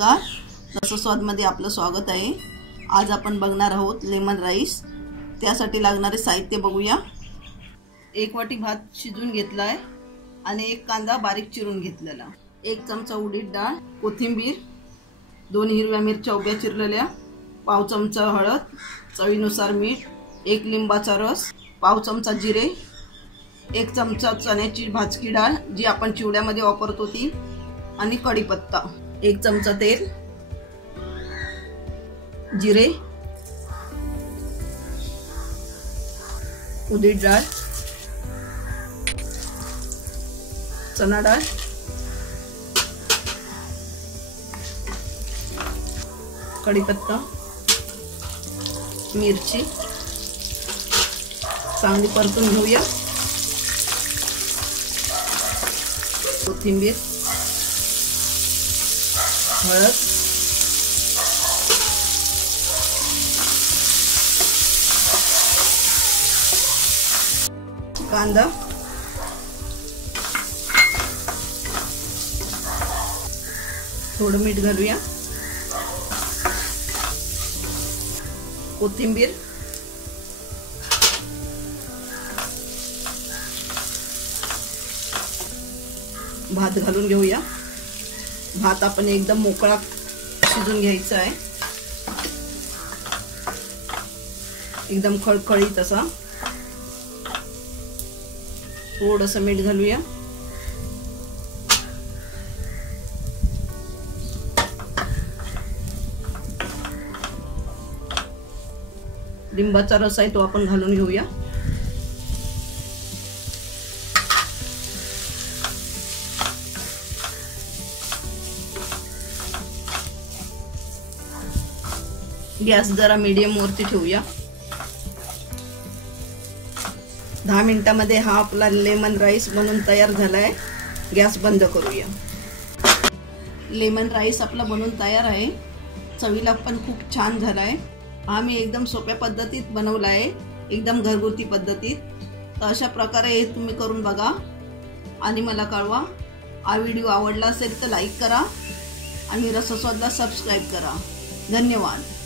नमस्कार, रसस्वादमध्ये आपलं स्वागत आहे। आज आपण बघणार आहोत लेमन राईस। त्यासाठी लागणारे साहित्य बघूया। 1 वाटी भात शिजून घेतलाय आणि 1 कांदा बारीक चिरून घेतलेला, 1 चमचा उडीद डाळ, कोथिंबीर, 2 हिरव्या मिरच्या उभ्या चिरलेल्या, पाव चमचा हळद, चवीनुसार मीठ, 1 लिंबाचा रस, पाव चमचा जिरे, 1 चमचा चण्याची भाजकी डाळ जी आपण चिवड्यामध्ये वापरतो ती, आणि कढीपत्ता, 1 चमचा तेल, जिरे, उडीद डाळ, चना डाळ, कढीपत्ता, मिरची चांगली परतून घेऊया, कोथिंबीर, हळद, कांदा, थोडं मीठ घालूया, कोथिंबीर, भात घालून घेऊया। भात आपण एकदम मोकळा शिजून घ्यायचा आहे, एकदम खळखळीत असा। थोडंसं मीठ घालूया, लिंबाचा रस आहे तो आपण घालून घेऊया, गॅस जरा मीडियम वरती ठेवूया। 10 मिनिटांमध्ये हा आपला लेमन राईस बनून तयार झालाय। गॅस बंद करूया। लेमन राईस आपला बनून तयार आहे, चवीला पण खूप छान झालाय। हा मी एकदम सोप्या पद्धतीत बनवला आहे, एकदम घरगुती पद्धतीत। तर अशा प्रकारे हे तुम्ही करून बघा आणि मला कळवा। हा व्हिडिओ आवडला असेल तर लाईक करा आणि रसस्वादला सबस्क्राइब करा। धन्यवाद।